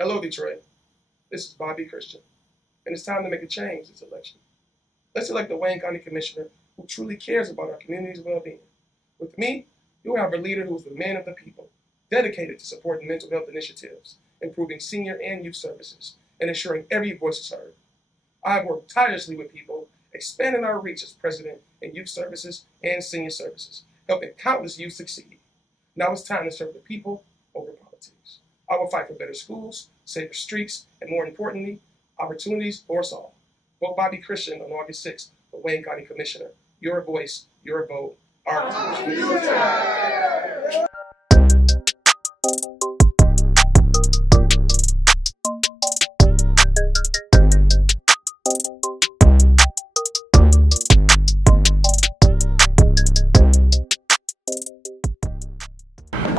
Hello, Detroit. This is Bobby Christian, and it's time to make a change this election. Let's elect a Wayne County Commissioner who truly cares about our community's well-being. With me, you'll have a leader who is the man of the people, dedicated to supporting mental health initiatives, improving senior and youth services, and ensuring every voice is heard. I have worked tirelessly with people, expanding our reach as president in youth services and senior services, helping countless youth succeed. Now it's time to serve the people over politics. I will fight for better schools, safer streets, and more importantly, opportunities for us all. Vote Bobby Christian on August 6th for Wayne County Commissioner. Your voice, your vote, our future.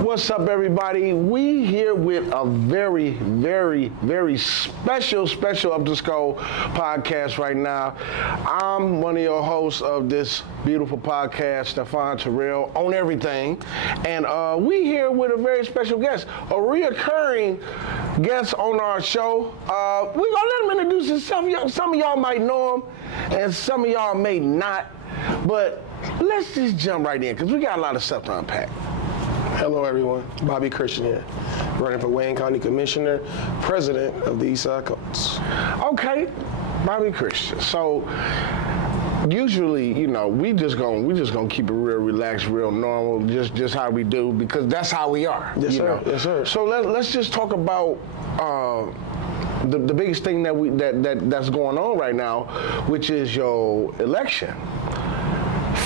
What's up, everybody? We here with a very, very, very special Upthescore podcast right now. I'm one of your hosts of this beautiful podcast, Stefan Terrell, on everything. And we here with a very special guest, a reoccurring guest on our show. We gonna let him introduce himself. Some of y'all might know him, and some of y'all may not. But let's just jump right in, because we got a lot of stuff to unpack. Hello, everyone. Bobby Christian here, running for Wayne County Commissioner, president of the Eastside Colts. Okay, Bobby Christian. So usually, you know, we just gonna keep it real relaxed, real normal, just how we do, because that's how we are. Yes, sir. Know? Yes, sir. So let's just talk about the biggest thing that's going on right now, which is your election.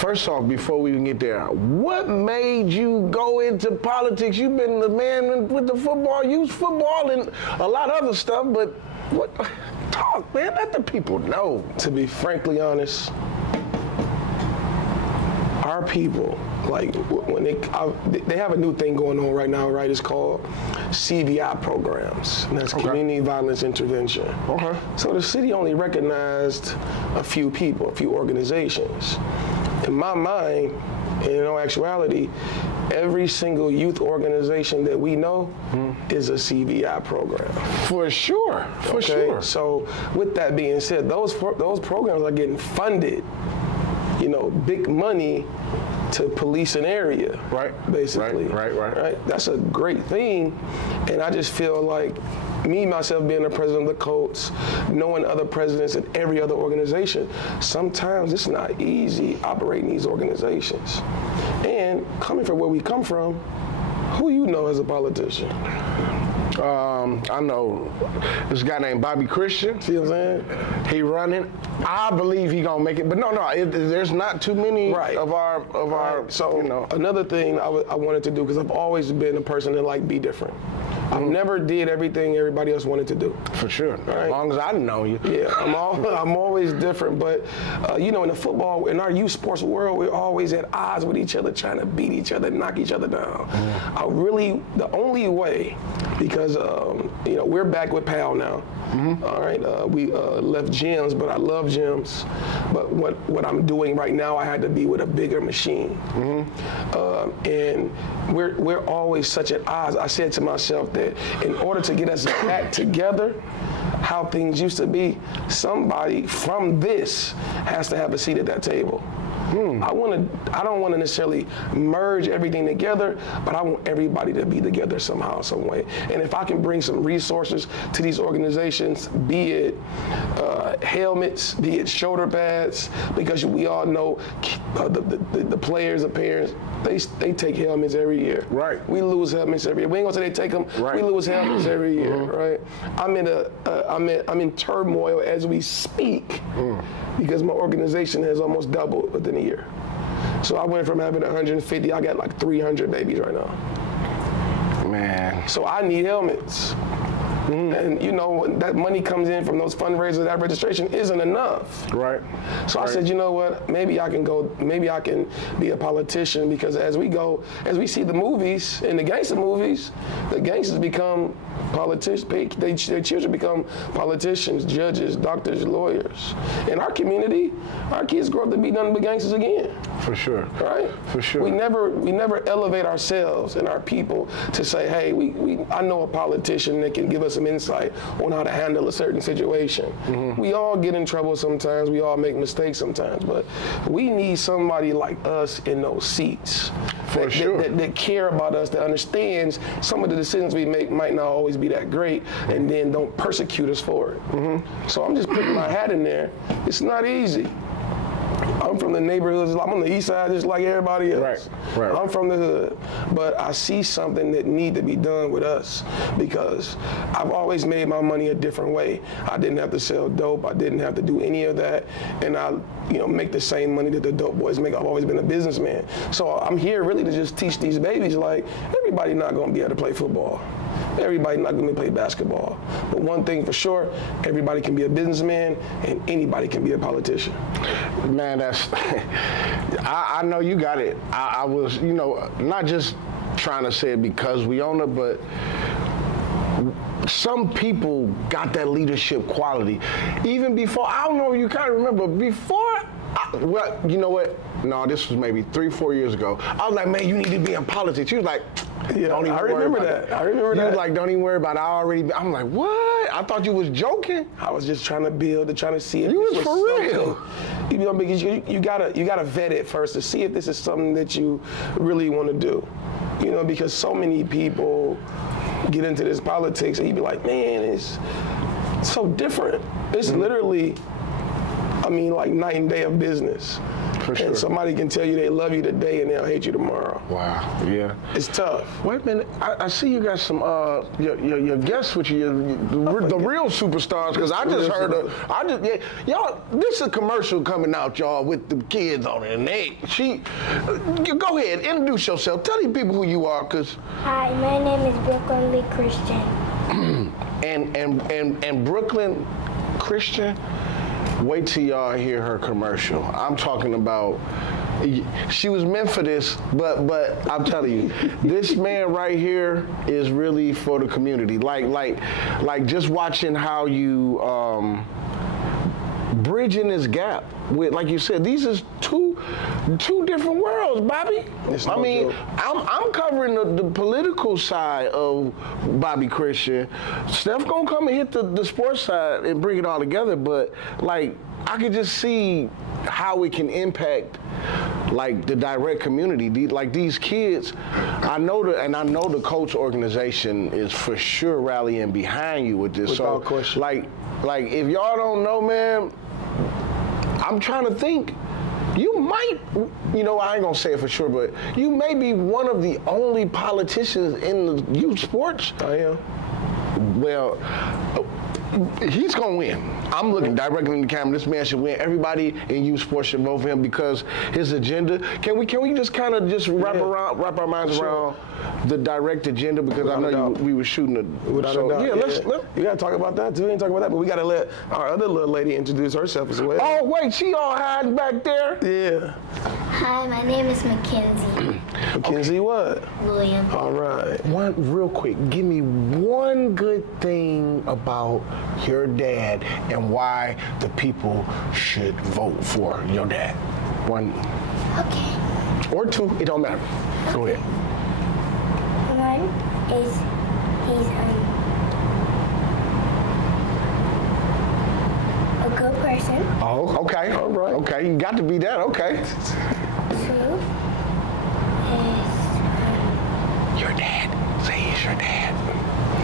First off, before we even get there, what made you go into politics? You've been the man with the football, youth football, and a lot of other stuff, but what? Talk, man, let the people know. To be frankly honest, our people, like, when they have a new thing going on right now, right? It's called CVI programs, and that's Community Violence Intervention. Okay. So the city only recognized a few people, a few organizations. In my mind, and in all actuality, every single youth organization that we know is a CVI program. For sure, for sure. So with that being said, those programs are getting funded, you know, big money to police an area, right? Basically, right. That's a great thing, and I just feel like myself being the president of the Colts, knowing other presidents in every other organization, sometimes it's not easy operating these organizations. And coming from where we come from, who you know as a politician? I know this guy named Bobby Christian. See what I'm saying? He running. I believe he gonna make it, but no, there's not too many of our. So, you know, another thing I wanted to do, because I've always been a person that like be different. I never did everything everybody else wanted to do. For sure. Right? As long as I know you. Yeah, I'm always different. But you know, in the football, in our youth sports world, we're always at odds with each other, trying to beat each other, knock each other down. The only way, because you know, we're back with PAL now. All right, we left gyms, but I love gyms. But what I'm doing right now, I had to be with a bigger machine. And we're always such at odds. I said to myself that in order to get us back together, how things used to be, somebody from this has to have a seat at that table. I don't want to necessarily merge everything together, but I want everybody to be together somehow, some way. And if I can bring some resources to these organizations, be it helmets, be it shoulder pads, because we all know the players, the parents, they take helmets every year. Right. We lose helmets every year. We ain't gonna say they take them. Right. We lose helmets every year. Right. I'm in turmoil as we speak because my organization has almost doubled within a year. So I went from having 150, I got like 300 babies right now. Man. So I need helmets. And you know, that money comes in from those fundraisers, that registration isn't enough. Right. So I said, you know what, maybe I can be a politician, because as we see the movies, in the gangster movies, the gangsters become politicians, their children become politicians, judges, doctors, lawyers. In our community, our kids grow up to be nothing but gangsters again. For sure. Right? For sure. We never elevate ourselves and our people to say, hey, I know a politician that can give us some insight on how to handle a certain situation. We all get in trouble sometimes. We all make mistakes sometimes. But we need somebody like us in those seats. For sure. That care about us, that understands some of the decisions we make might not always be that great, and then don't persecute us for it. So I'm just putting my hat in there. It's not easy. I'm from the neighborhoods. I'm on the east side just like everybody else. Right. I'm from the hood. But I see something that need to be done with us because I've always made my money a different way. I didn't have to sell dope. I didn't have to do any of that. And I make the same money that the dope boys make. I've always been a businessman. So I'm here really to just teach these babies, like, everybody not going to be able to play football. Everybody not going to play basketball. But one thing for sure, everybody can be a businessman and anybody can be a politician. Man, that's, I know you got it. I was, not just trying to say it because we own it, but some people got that leadership quality. Even before, I don't know if you kind of remember, before, well, you know what? No, this was maybe 3-4 years ago. I was like, man, you need to be in politics. You was like, yeah, don't even I remember worry that. About I remember you that. was like, don't even worry about it. I'm like, what? I thought you was joking. I was just trying to build and trying to see if you this was for real. Because you gotta vet it first to see if this is something that you really want to do. Because so many people get into this politics and you be like, man, it's so different. It's literally, like night and day of business. For sure. And somebody can tell you they love you today and they'll hate you tomorrow. Wow. Yeah. It's tough. Wait a minute. I see you got some your guests with you, the real superstars. Because I just heard y'all. This is a commercial coming out, y'all, with the kids on it, and go ahead, introduce yourself. Tell these people who you are, cause. Hi, my name is Brooklyn Lee Christian. and Brooklyn Christian. Wait till y'all hear her commercial. I'm talking about, she was meant for this, but I'm telling you, this man right here is really for the community. Like just watching how you bridging this gap with, like you said, these is two different worlds, Bobby. I'm covering the political side of Bobby Christian. Steph gonna come and hit the sports side and bring it all together, but like I could just see how it can impact like the direct community. Like these kids, I know the coach organization is for sure rallying behind you with this. Without question. Like if y'all don't know, man, I'm trying to think. You might, I ain't gonna say it for sure, but you may be one of the only politicians in the youth sports. I am. Well, he's gonna win. I'm looking directly in the camera. This man should win. Everybody in youth sports should vote for him because his agenda. Can we just kind of just wrap our minds around the direct agenda? Because I know we were shooting it. Without a doubt. Let's. We gotta talk about that too. We ain't talking about that, but we gotta let our other little lady introduce herself as well. Oh wait, she all hiding back there. Yeah. Hi, my name is Mackenzie. Mackenzie, what? William. All right. One real quick. Give me one good thing about your dad and why the people should vote for your dad. One. Okay. Or two. It don't matter. Go ahead. One is he's a good person. Oh, okay. All right. Okay, you got to be that. Okay. Two is Your dad. Say he's your dad.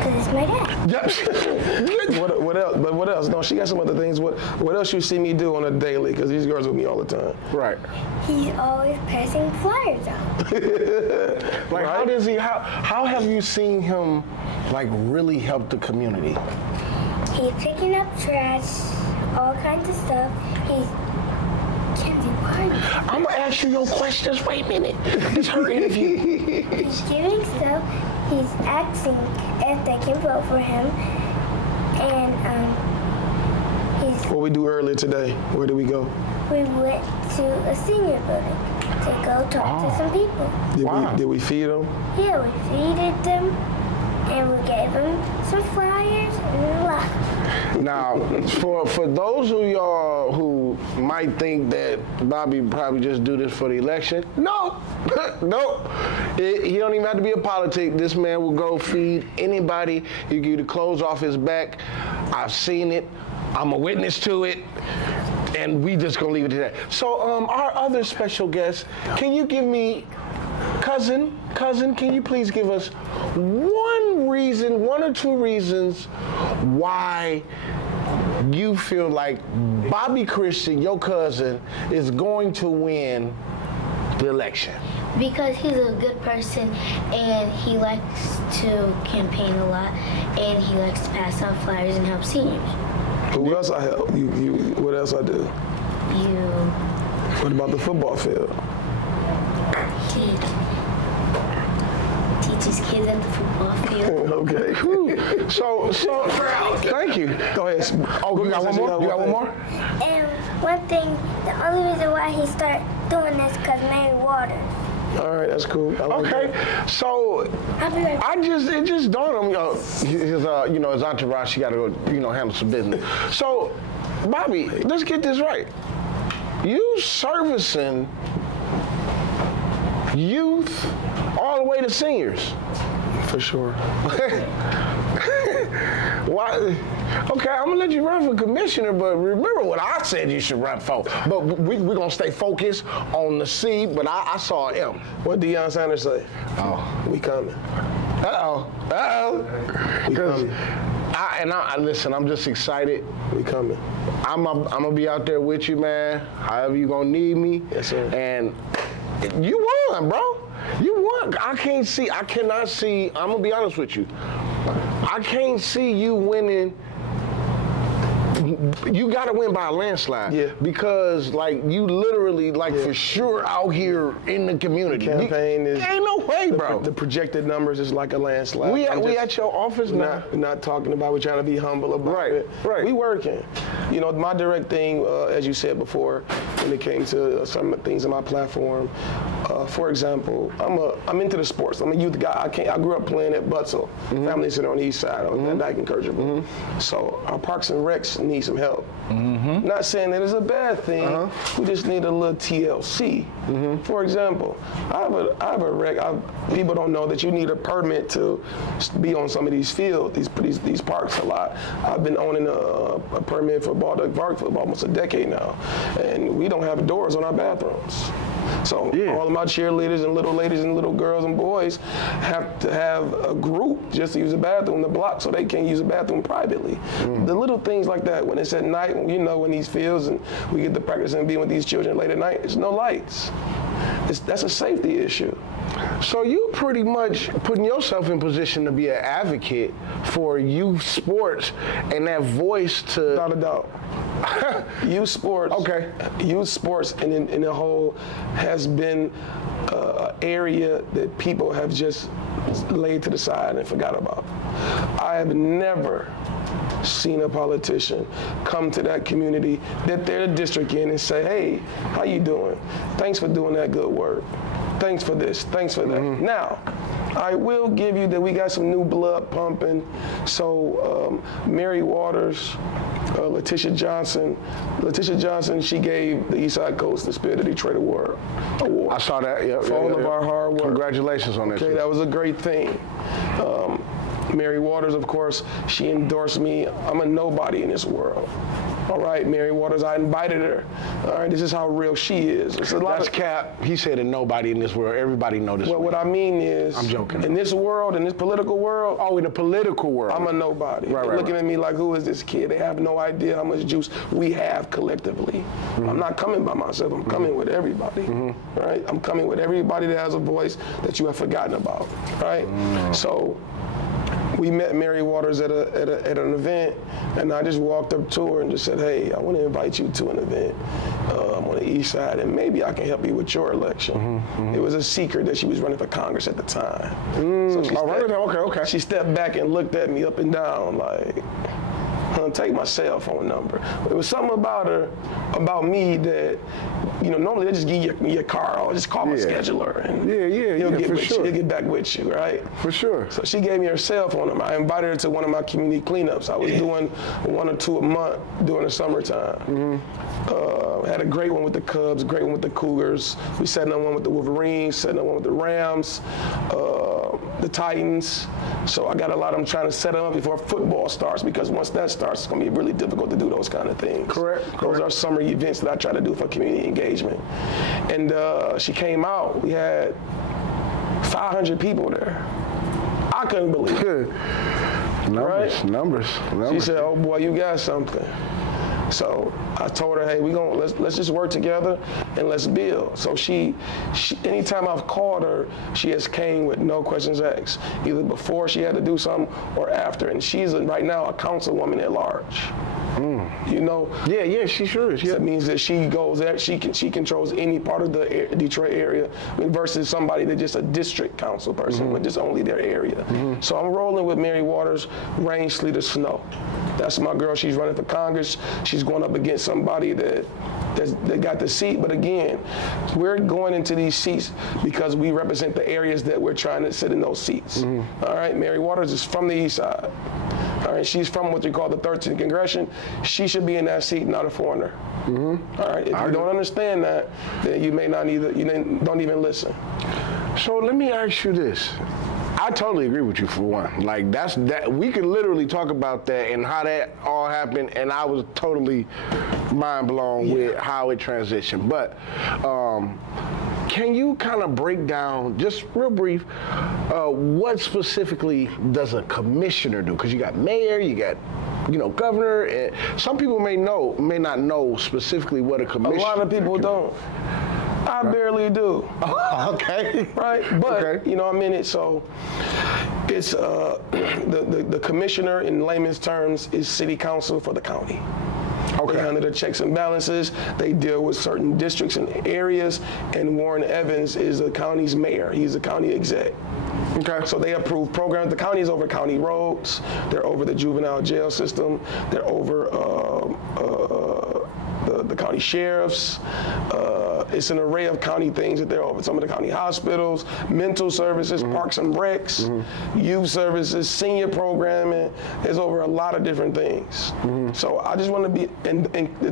because it's my dad. Yep. What else? But what else? No, she got some other things. What else you see me do on a daily? Because these girls with me all the time. Right. He's always passing flyers out. Like, Right. how does he? How have you seen him, like, really help the community? He's picking up trash, all kinds of stuff. Kenzie, why are you? I'm gonna ask you your questions. Wait a minute. It's her interview. He's giving stuff. He's asking if they can vote for him. And What we do earlier today? Where did we go? we went to a senior building to go talk to some people. Did we feed them? Yeah, we feeded them and we gave them some flyers and left. Now, for those of y'all who might think that Bobby probably just do this for the election, no, nope. He don't even have to be a politic. This man will go feed anybody. He give you the clothes off his back. I've seen it. I'm a witness to it. And we just gonna leave it at that. So our other special guest, can you give me, cousin, can you please give us one or two reasons why you feel like Bobby Christian, your cousin, is going to win the election? Because he's a good person and he likes to campaign a lot and he likes to pass out flyers and help seniors. Who else I help? What else I do? What about the football field? He teaches kids at the football field. Okay. So thank you. Go ahead. Oh, you got one more? You got one more? And one thing, the only reason why he started doing this because Mary Waters. All right, that's cool. Okay, so I'll be right back. it just dawned on me, his entourage, she got to go, handle some business. So, Bobby, let's get this right. You servicing youth all the way to seniors. For sure. Why? Okay, I'm gonna let you run for commissioner, but remember what I said you should run for. But we're gonna stay focused on the C, but I saw an M. What Deion Sanders say? Oh. We coming. Because listen, I'm just excited. We coming. I'm gonna be out there with you, man. However you gonna need me. Yes, sir. And you won, bro. You won. I cannot see, I'm gonna be honest with you. I can't see you winning. You got to win by a landslide. Yeah. Because, you literally, for sure out here in the community. The campaign is... Ain't no way, bro. The projected numbers is like a landslide. We at your office now. Not talking about, we're trying to be humble about it. Right. We working. My direct thing, as you said before, when it came to some things on my platform, for example, I'm into the sports. I'm a youth guy. I grew up playing at Butzel, Family Center on the east side, on Dyke and Kirchhoff. So our parks and recs need some help. Not saying that it's a bad thing. We just need a little TLC. For example, I have a rec. People don't know that you need a permit to be on some of these fields, these parks a lot. I've been owning a permit for Baldock Park for almost a decade now, and we don't have doors on our bathrooms. So all of my cheerleaders and little ladies and little girls and boys have to have a group just to use the bathroom in the block so they can use the bathroom privately. The little things like that, when it's at night, in these fields and we get to practice and be with these children late at night, there's no lights. That's a safety issue. So you pretty much putting yourself in position to be an advocate for youth sports and that voice to... Without a doubt. Youth sports. Okay. Youth sports in the whole has been an area that people have just laid to the side and forgot about. I have never seen a politician come to that community that they're the district in and say, hey, how you doing? Thanks for doing that good work. Thanks for this, thanks for that. Now, I will give you that we got some new blood pumping. So Mary Waters, Letitia Johnson, she gave the Eastside Coast the Spirit of Detroit Award. I saw that, yeah. For all of our hard work. Congratulations on that. Okay, that was a great thing. Mary Waters, of course, she endorsed me. I'm a nobody in this world. All right, Mary Waters, I invited her. All right, this is how real she is. That's cap. He said that nobody in this world. Everybody know this. Well, what I mean is, I'm joking. In this world, in this political world. Oh, in the political world. I'm a nobody. Right, They're looking at me like, who is this kid? They have no idea how much juice we have collectively. I'm not coming by myself. I'm coming with everybody. Right? I'm coming with everybody that has a voice that you have forgotten about. Right? So we met Mary Waters at an event, and I just walked up to her and just said, hey, I want to invite you to an event. I'm on the east side, and maybe I can help you with your election. It was a secret that she was running for Congress at the time. So she okay. She stepped back and looked at me up and down like, take my cell phone number. It was something about her, about me that, normally they just give you your car, or just call my scheduler, and he'll get with you, he'll get back with you, right? For sure. So she gave me her cell phone number. I invited her to one of my community cleanups. I was doing 1 or 2 a month during the summertime. Had a great one with the Cubs, a great one with the Cougars. We sat in on one with the Wolverines, sat in on one with the Rams, the Titans. So I got a lot of them trying to set them up before football starts, because once that starts, it's going to be really difficult to do those kind of things. Correct. Those are summer events that I try to do for community engagement. And she came out. We had 500 people there. I couldn't believe it. Numbers. She said, "Oh boy, you got something." So I told her, "Hey, let's just work together and let's build." So she anytime I've called her, she has came with no questions asked, either before she had to do something or after. And she's right now a councilwoman at large. Yeah, she sure is. Yeah. That means that she goes there, she controls any part of the Detroit area, versus somebody that's just a district council person, but just only their area. So I'm rolling with Mary Waters, rain, sleet, or snow. That's my girl. She's running for Congress. She's going up against somebody that got the seat. But again, we're going into these seats because we represent the areas that we're trying to sit in those seats. All right, Mary Waters is from the east side. All right, she's from what you call the 13th Congression. She should be in that seat, not a foreigner. All right, if you don't understand that, then you may not don't even listen. So let me ask you this. I totally agree with you for one. Like that we could literally talk about that and how that all happened, and I was totally mind blown with how it transitioned. But can you kind of break down, just real brief, what specifically does a commissioner do? Because you got mayor, you got governor, and some people may not know specifically what a commissioner. A lot of people don't. I barely do. Okay. Right? But, I'm in it, so it's the commissioner, in layman's terms, is city council for the county. Okay. They handle the checks and balances. They deal with certain districts and areas, and Warren Evans is the county's mayor. He's the county exec. Okay. So they approve programs. The county is over county roads. They're over the juvenile jail system. They're over the county sheriffs. It's an array of county things that they're over. Some of the county hospitals, mental services, parks and recs, youth services, senior programming. There's over a lot of different things. So I just want to be, and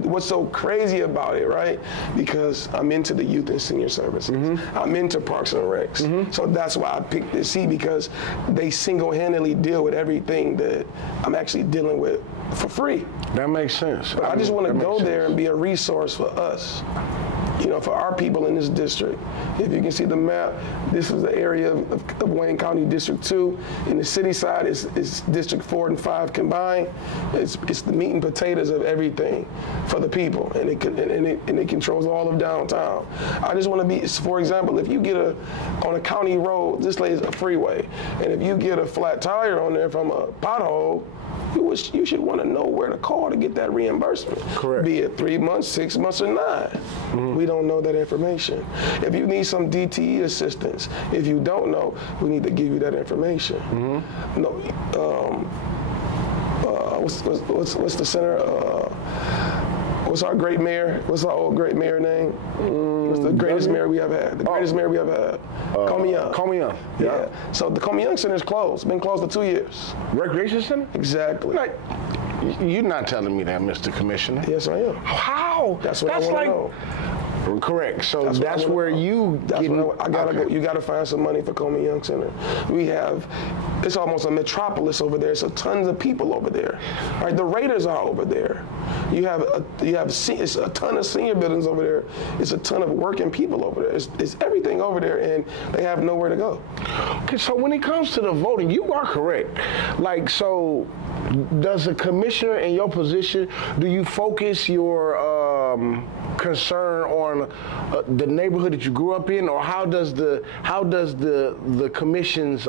what's so crazy about it, right? Because I'm into the youth and senior services. I'm into parks and recs. So that's why I picked this seat, because they single-handedly deal with everything that I'm actually dealing with for free. That makes sense. But I just want to go there and be a resource for us. For our people in this district. If you can see the map, this is the area of Wayne County District 2. In the city side, it's District 4 and 5 combined. It's the meat and potatoes of everything for the people, and it controls all of downtown. I just want to be, for example, if you get on a county road, this lays a freeway, and if you get a flat tire on there from a pothole, you should want to know where to call to get that reimbursement. Correct. Be it 3 months, 6 months, or 9. We don't know that information. If you need some DTE assistance, if you don't know, we need to give you that information. What's the center? What's our great mayor? What's our old great mayor name? What's the greatest mayor we ever had? The greatest mayor we ever had. Comey Young. Comey Young. Yeah. So the Comey Young Center is closed. Been closed for 2 years. Recreation Center? Exactly. Like, you're not telling me that, Mr. Commissioner. Yes, I am. How? That's what I want to know. Correct. So that's where you get. I gotta go. You gotta find some money for Comey Young Center. It's almost a metropolis over there. So tons of people over there. Right. The Raiders are over there. It's a ton of senior buildings over there. It's a ton of working people over there. It's everything over there, and they have nowhere to go. Okay. So when it comes to the voting, you are correct. Like, so does a commissioner in your position, do you focus your concern on the neighborhood that you grew up in, or how does the commission's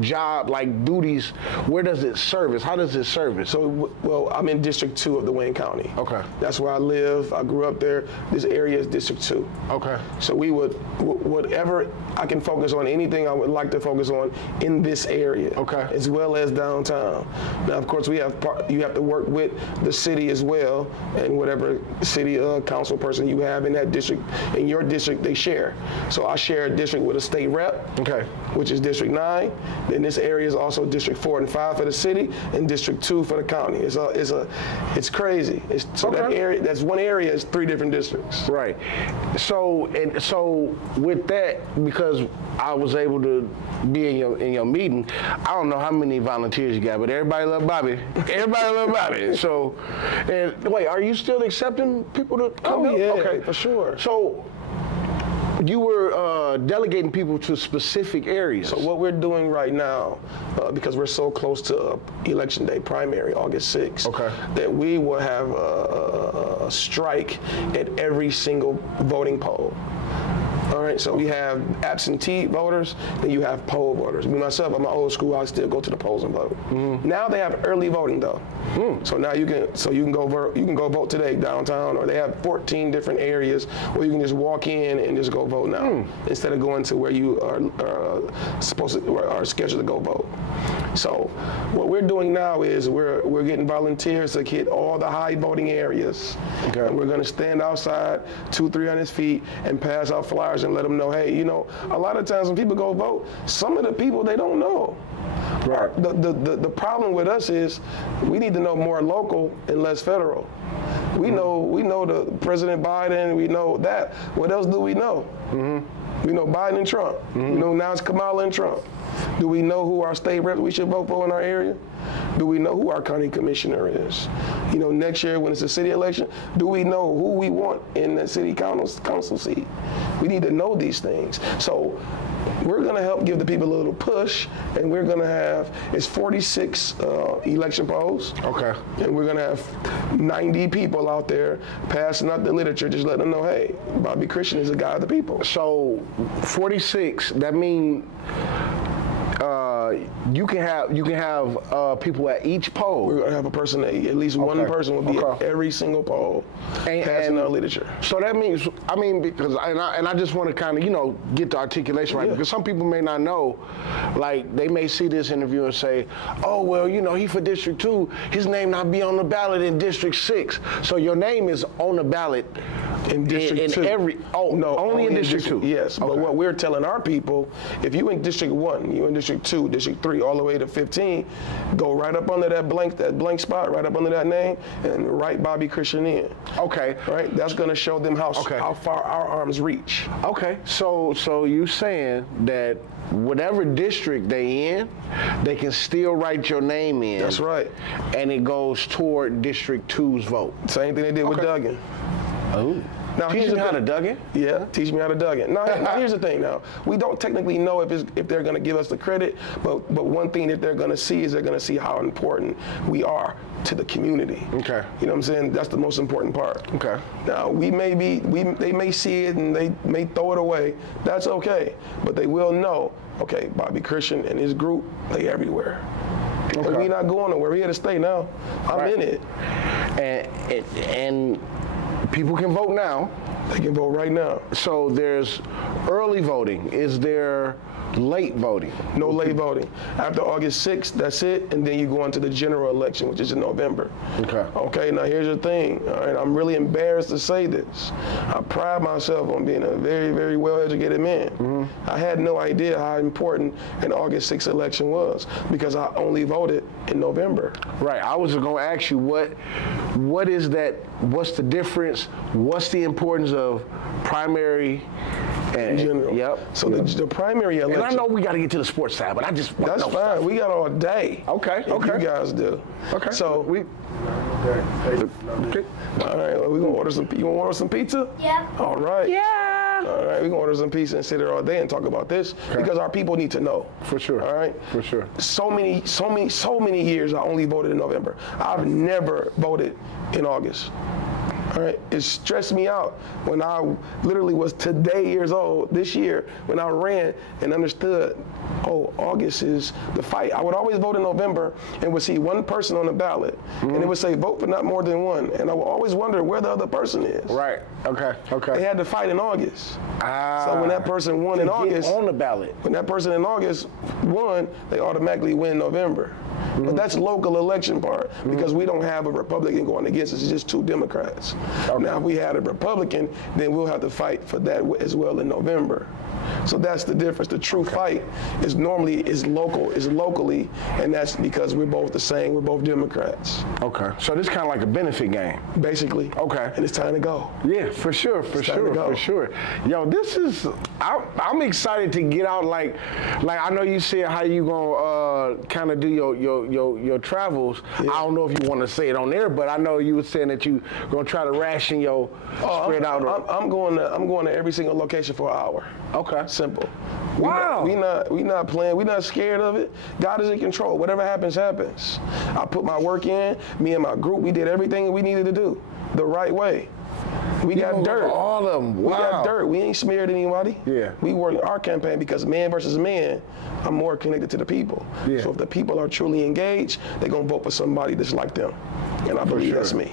job, like duties, where does it service? How does it service? So, well, I'm in District 2 of the Wayne County. Okay. That's where I live. I grew up there. This area is District 2. Okay. So we would, whatever I can focus on, anything I would like to focus on in this area. Okay. As well as downtown. Now, of course, you have to work with the city as well, and whatever city council person you have in that district, in your district, they share. So I share a district with a state rep, okay, which is District 9. Then this area is also District 4 and 5 for the city, and District 2 for the county. It's crazy. That area, that's one area, is 3 different districts. Right. So with that, because I was able to be in your meeting, I don't know how many volunteers you got, but everybody love Bobby. Everybody love Bobby. So, and wait, are you still accepting people to come? Oh yeah, okay, for sure. So you were delegating people to specific areas. So what we're doing right now, because we're so close to Election Day primary, August 6th, that we will have a strike at every single voting poll. All right, so we have absentee voters, and you have poll voters. Me, myself, I'm old school, I still go to the polls and vote. Now they have early voting though. So now you can go vote today downtown, or they have 14 different areas where you can just walk in and just go vote now, instead of going to where you are scheduled to go vote. So what we're doing now is we're getting volunteers to hit all the high voting areas. Okay. And we're going to stand outside 200-300 feet and pass out flyers and let them know, hey, you know, a lot of times when people go vote, some of the people, they don't know. Right. The problem with us is we need to know more local and less federal. We know the President Biden, we know that. What else do we know? We know Biden and Trump. You know, now it's Kamala and Trump. Do we know who our state reps we should vote for in our area? Do we know who our county commissioner is? You know, next year when it's a city election, do we know who we want in the city council seat? We need to know these things. So we're going to help give the people a little push, and we're going to have, it's 46 election polls. Okay. And we're going to have 90 people out there passing out the literature, just letting them know, hey, Bobby Christian is a guy of the people. So 46, that means you can have people at each poll. We're gonna have a person, at least one person will be at every single poll passing our literature. So that means, because I just want to kind of, get the articulation right, because some people may not know, like they may see this interview and say, oh, well, he for District 2, his name not be on the ballot in District 6. So your name is on the ballot in District 2. Only in District 2. Yes, but what we're telling our people, if you in District 1, you in District 2, District 3, all the way to 15, go right up under that blank spot, right up under that name, and write Bobby Christian in. Okay. Right? That's going to show them how far our arms reach. Okay. So you saying that whatever district they in, they can still write your name in. That's right. And it goes toward District 2's vote. Same thing they did with Duggan. Oh. Now, teach me how to Duggan? Yeah, teach me how to Duggan. Now here's the thing. Now, we don't technically know if they're going to give us the credit, but one thing that they're going to see is they're going to see how important we are to the community. Okay. You know what I'm saying? That's the most important part. Okay. Now, they may see it and they may throw it away. That's okay. But they will know, okay, Bobby Christian and his group, they everywhere. Okay. We're not going nowhere. We're here to stay now. I'm in it. And people can vote now. They can vote right now. So there's early voting. Is there late voting? No late voting. After August 6th, that's it, and then you go into the general election, which is in November. Okay. Okay, now here's the thing. All right, I'm really embarrassed to say this. I pride myself on being a very, very well-educated man. I had no idea how important an August 6th election was because I only voted in November. Right. I was going to ask you, what is that? What's the difference? What's the importance of primary in general? Yep. So the primary election. And I know we got to get to the sports side, but I just want to know. That's fine. We got all day. Okay. Okay. You guys do. Okay. So we. Okay. All right. Well, we gonna order some. You wanna order some pizza? Yeah. All right. Yeah. All right. We gonna order some pizza and sit there all day and talk about this because our people need to know. For sure. All right. For sure. So many years I only voted in November. I've never voted in August. All right, it stressed me out when I literally was today years old, this year, when I ran and understood, oh, August is the fight. I would always vote in November and would see one person on the ballot, and it would say vote for not more than one, and I would always wonder where the other person is. Right. Okay. They had to fight in August. So when that person won in August, on the ballot. when that person in August won, they automatically win in November. But that's local election part, because we don't have a Republican going against us. It's just 2 Democrats. Okay. Now, if we had a Republican, then we'll have to fight for that as well in November. So that's the difference. The true fight is locally, and that's because we're both the same. We're both Democrats. Okay. So this kind of like a benefit game. Basically. Okay. And it's time to go. Yeah, for sure. Yo, this is, I'm excited to get out. Like I know you said how you gonna kind of do your travels. Yeah. I don't know if you want to say it on there, but I know you were saying that you gonna try to ration your spread out. I'm going to every single location for an hour. Okay. Simple. Wow. We not playing. We not scared of it. God is in control. Whatever happens, happens. I put my work in. Me and my group, we did everything we needed to do the right way. We got dirt. All of them. Wow. We got dirt. We ain't smeared anybody. Yeah. We work our campaign because man versus man, I'm more connected to the people. Yeah. So if the people are truly engaged, they're going to vote for somebody that's like them. And I believe that's me.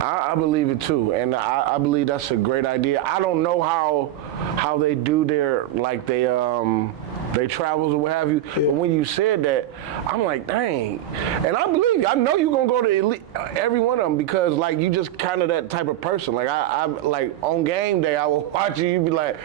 I believe it too. And I believe that's a great idea. I don't know how they do their, like they travels or what have you. Yeah. But when you said that, I'm like, dang. And I believe you. I know you're going to go to every one of them because, like, you just kind of that type of person. Like, I like, on game day, I will watch you be like,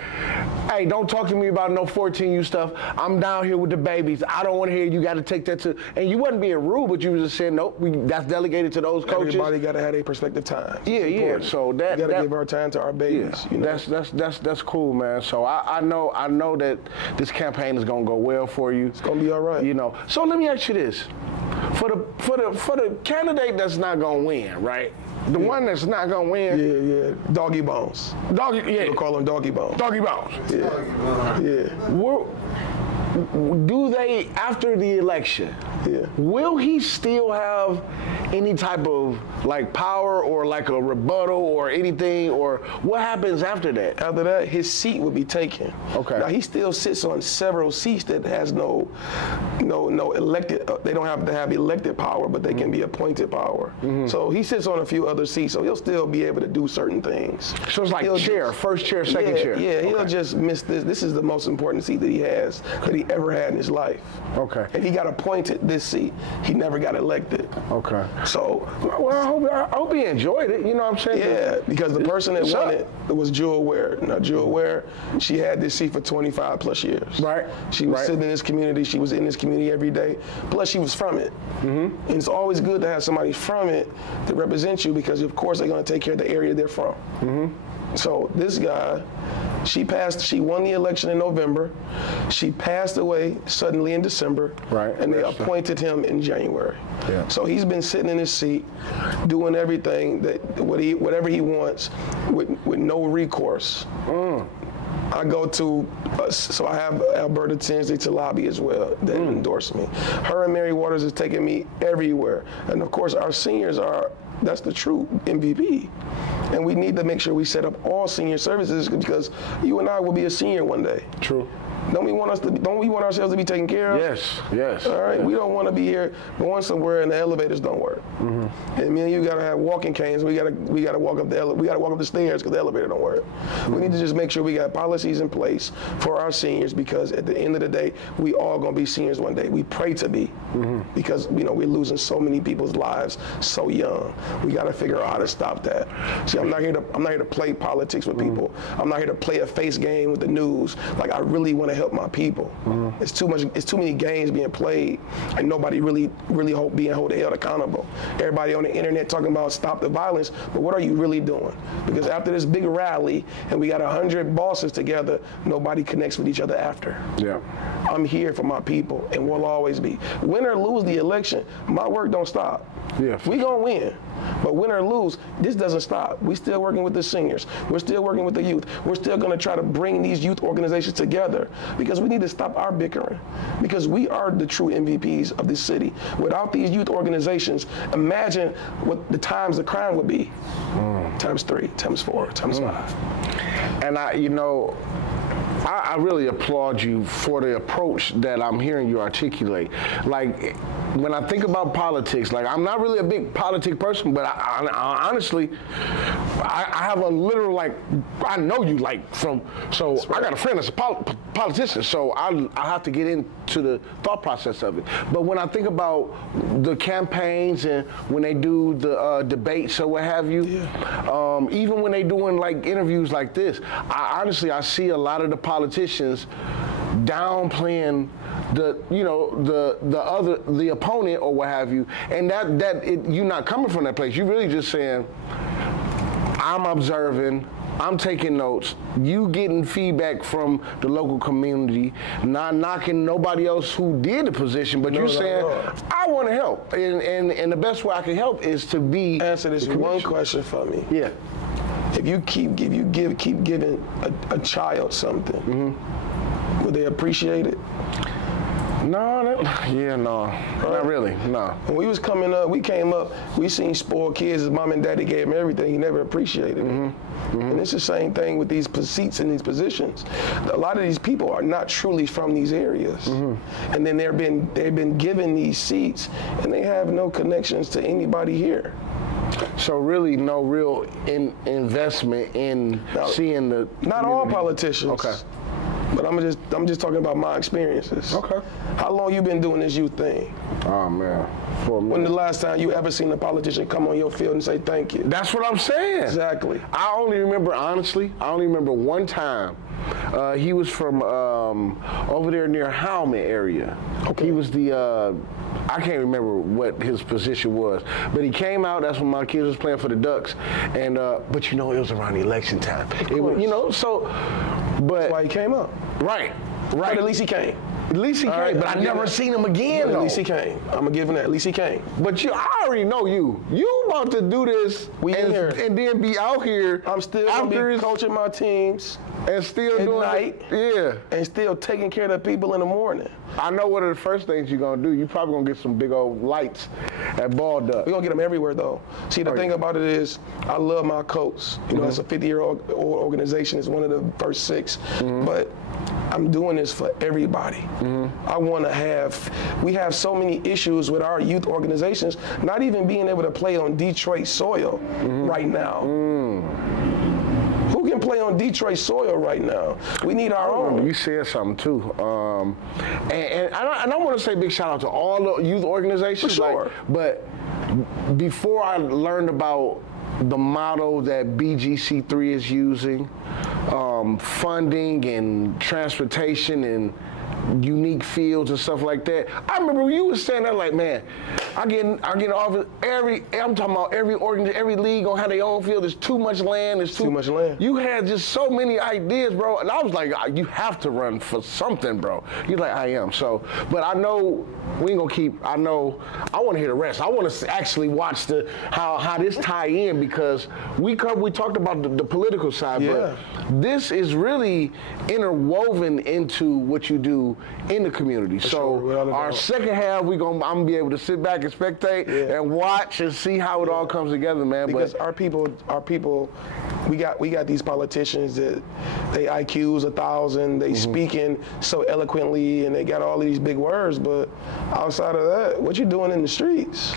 hey, don't talk to me about no 14U stuff. I'm down here with the babies. I don't want to hear you got to take that to, and you wasn't being rude, but you was just saying, nope, that's delegated to those coaches. Everybody got to have their perspective time. Yeah. So we got to give our time to our babies. Yeah, you know? That's cool, man. So I know that this campaign is gonna go well for you. It's gonna be all right. You know. So let me ask you this: for the candidate that's not gonna win, right? The one that's not gonna win. Yeah. Doggy bones. We'll call them doggy bones. Doggy bones. Yeah. Do they, after the election, will he still have any type of like power or like a rebuttal or anything, or what happens after that? After that, his seat would be taken. Okay. Now he still sits on several seats that has no elected. They don't have to have elected power, but they can be appointed power. So he sits on a few other seats, so he'll still be able to do certain things. So it's like first chair, second chair. Yeah, he'll just miss this. This is the most important seat that he has, that he ever had in his life. Okay. And he got appointed this seat. He never got elected. Okay. So, well, I hope he enjoyed it. You know what I'm saying? Yeah, because the person that won it was Jewel Ware. Now, Jewel Ware, she had this seat for 25 plus years. Right. She was sitting in this community. She was in this community every day. Plus, she was from it. And it's always good to have somebody from it to represent you, because, of course, they're going to take care of the area they're from. So this guy, she won the election in November. She passed away suddenly in December. Right. And they appointed him in January. Yeah. So he's been sitting in his seat, doing everything whatever he wants with no recourse. I go to, so I have Alberta Tinsley to lobby as well that endorsed me. Her and Mary Waters is taking me everywhere. And of course our seniors that's the true MVP. And we need to make sure we set up all senior services, because you and I will be a senior one day. True. Don't we want ourselves to be taken care of? Yes. All right. Yes. We don't want to be here going somewhere and the elevators don't work. And me and you gotta have walking canes. We gotta walk up the stairs because the elevator don't work. We need to just make sure we got policies in place for our seniors, because at the end of the day, we all gonna be seniors one day. We pray to be, because we're losing so many people's lives so young. We gotta figure out how to stop that. See, I'm not here to play politics with people. I'm not here to play a face game with the news. Like, I really want to help my people. It's too many games being played, and nobody really being held accountable. Everybody on the internet talking about stop the violence, but what are you really doing? Because after this big rally and we got 100 bosses together, nobody connects with each other after. Yeah. I'm here for my people, and will always be. Win or lose the election, my work don't stop. Yeah. We gonna win. But win or lose, this doesn't stop. We're still working with the seniors. We're still working with the youth. We're still going to try to bring these youth organizations together. because we need to stop our bickering, because we are the true MVPs of this city. Without these youth organizations, imagine what the times the crime would be. Times 3, times 4, times 5. And I really applaud you for the approach that I'm hearing you articulate. Like, when I think about politics, like, I'm not really a big politic person, but I honestly, I have a literal, like, I know you, like, so I got a friend that's a politician, so I have to get into the thought process of it. But when I think about the campaigns and when they do the debates or what have you, even when they doing, like, interviews like this, I see a lot of the politicians downplaying the opponent or what have you, and you're not coming from that place. You're really just saying, I'm observing, I'm taking notes, you getting feedback from the local community, not knocking nobody else who did the position, but you're saying, I want to help, and the best way I can help is to be. Answer this one question for me. Yeah. If you keep giving a child something, would they appreciate it? No, not really, no. When we was coming up, we came up, we seen spoiled kids. His mom and daddy gave him everything. He never appreciated it. And it's the same thing with these seats in these positions. A lot of these people are not truly from these areas. And then they've been given these seats, and they have no connections to anybody here. So really no real investment in seeing the Not community. all politicians. Okay. But I'm just talking about my experiences. Okay. How long you been doing this youth thing? Oh man, for a minute. When the last time you ever seen a politician come on your field and say thank you? That's what I'm saying. Exactly. I only remember one time. He was from over there near Howman area. Okay. He was I can't remember what his position was, but he came out. That's when my kids was playing for the Ducks, and but it was around the election time. But that's why he came up. Right. But at least he came. At least he came, but I never seen him again. At least he came. I'm gonna give him that. At least he came. But I already know you. You about to do this and then be out here. I'm still gonna be coaching my teams. And still at doing night. And still taking care of the people in the morning. I know one of the first things you're gonna do. You probably gonna get some big old lights at Ball Duck. We're gonna get them everywhere though. See, the thing about it is, I love my coach. It's a 50-year-old organization. It's one of the first 6. But I'm doing this for everybody. I want to we have so many issues with our youth organizations, not even being able to play on Detroit soil right now. Who can play on Detroit soil right now? We need our own. You said something too. And I want to say big shout out to all the youth organizations. For sure. But before I learned about the model that BGC3 is using, funding and transportation and unique fields and stuff like that. I remember when you was saying that, like, man, I get offered I'm talking about every league gonna have their own field. There's too much land. There's too much land. You had just so many ideas, bro. And I was like, you have to run for something, bro. You're like, I am. So, but I know we ain't gonna I want to hear the rest. I want to actually watch how this tie in, because we talked about the political side, but this is really interwoven into what you do in the community. So our second half, I'm gonna be able to sit back and spectate and watch and see how it all comes together, man. Because our people, we got these politicians that they IQs 1,000, they speaking so eloquently, and they got all these big words, but outside of that, what you doing in the streets?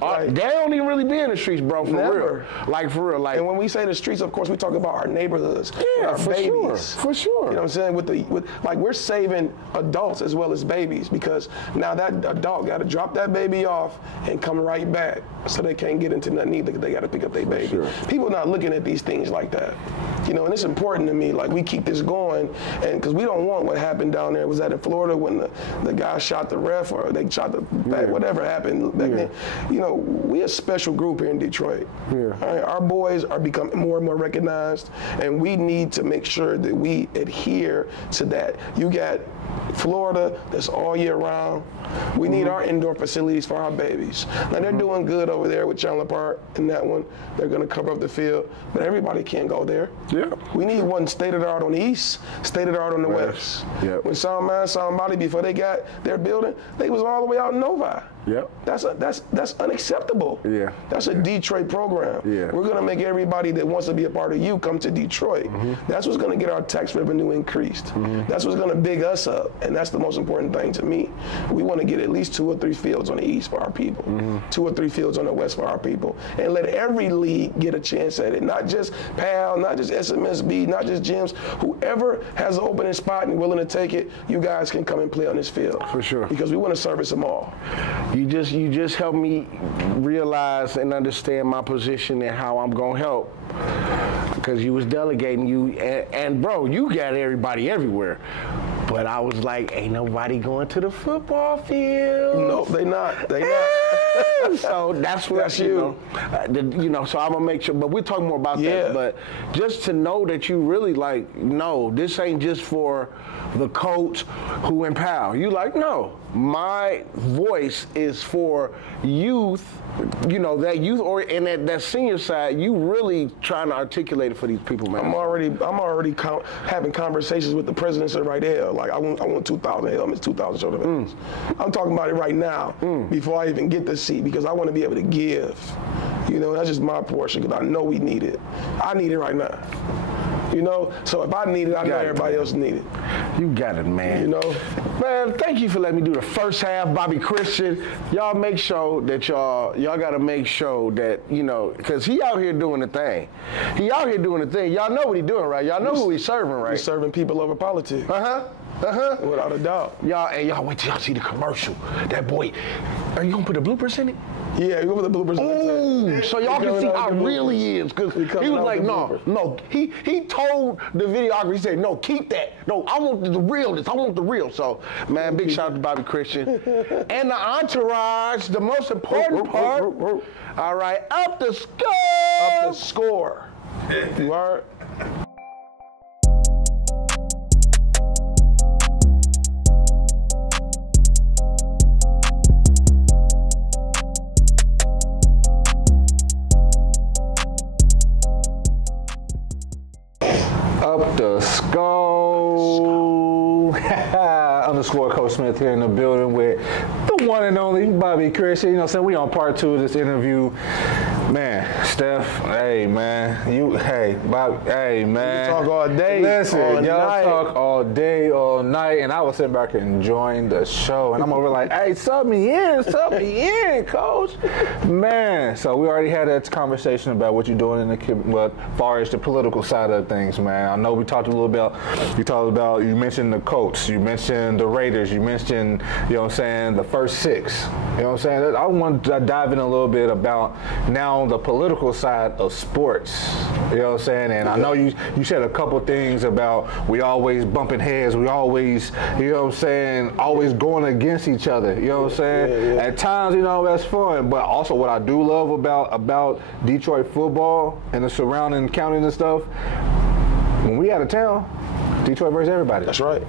They don't even really be in the streets, bro, for real. Like, for real. Like, and when we say the streets, of course, we talk about our neighborhoods, our for babies. For sure. You know what I'm saying? Like, we're saving adults as well as babies, because now that adult got to drop that baby off and come right back, so they can't get into nothing either, because they got to pick up their baby. Sure. People not looking at these things like that. And it's important to me, like, we keep this going, and because we don't want what happened down there. Was that in Florida when the guy shot the ref, or they shot the back, whatever happened back then? know, we a special group here in Detroit. Yeah. All right? Our boys are becoming more and more recognized, and we need to make sure that we adhere to that. You got Florida, that's all year round. We need our indoor facilities for our babies. Now, they're doing good over there with Chandler Park and that one. They're going to cover up the field, but everybody can't go there. Yeah. We need one state-of-the-art on the east, state-of-the-art on the west. Yep. When somebody, before they got their building, they was all the way out in Novi. Yep. That's unacceptable. Yeah. That's a Detroit program. Yeah. We're going to make everybody that wants to be a part of you come to Detroit. That's what's going to get our tax revenue increased. That's what's going to big us up, and that's the most important thing to me. We want to get at least 2 or 3 fields on the east for our people, 2 or 3 fields on the west for our people, and let every league get a chance at it. Not just PAL, not just SMSB, not just gyms. Whoever has an opening spot and willing to take it, you guys can come and play on this field. For sure. Because we want to service them all. You just helped me realize and understand my position and how I'm gonna help. Because you was delegating and bro, you got everybody everywhere. But I was like, ain't nobody going to the football field. No, they not. They not. So that's what That's you. So I'm gonna make sure. But we're talking more about Yeah. that. But just to know that you really like, no, this ain't just for the coach who empower. You like, no, my voice is for youth. That youth and that senior side. You really trying to articulate it for these people, man. I'm already having conversations with the presidents of right there. Like I want 2,000 helmets, 2,000 shoulder pads. I'm talking about it right now before I even get the seat because I want to be able to give. That's just my portion because I know we need it. I need it right now. So if I need it, I know everybody else need it. You got it, man. Man, thank you for letting me do the first half, Bobby Christian. Y'all make sure that y'all gotta make sure that, because he out here doing the thing. Y'all know what he doing, right? Y'all know who he's serving, right? He's serving people over politics. Without a doubt. Y'all wait till y'all see the commercial. That boy, are you gonna put the bloopers in it? Yeah, you remember the bloopers? Ooh, so y'all can see how real he is. Because he was like, no. He told the videographer, he said, no, keep that. No, I want the realness. I want the real. So, man, big shout out to Bobby Christian. And the entourage, the most important part. All right, Upthescore. You are. Upthescore. Underscore Coach Smith here in the building with the one and only Bobby Christian. We on part 2 of this interview. Man, Steph, hey, man. Bob, hey, man. We talk all day. Listen, y'all talk all day, all night, and I was sitting back enjoying the show. And I'm over like, hey, sub me in, coach. Man, so we already had that conversation about what you're doing as far as the political side of things, man. I know we talked a little bit, you mentioned the Colts, you mentioned the Raiders, you mentioned, the first 6. I want to dive in a little bit about now the political side of sports. And I know you said a couple things about we always bumping heads, we always, always going against each other. Yeah. At times, that's fun. But also what I do love about Detroit football and the surrounding counties and stuff, when we out of town, Detroit versus everybody. That's right.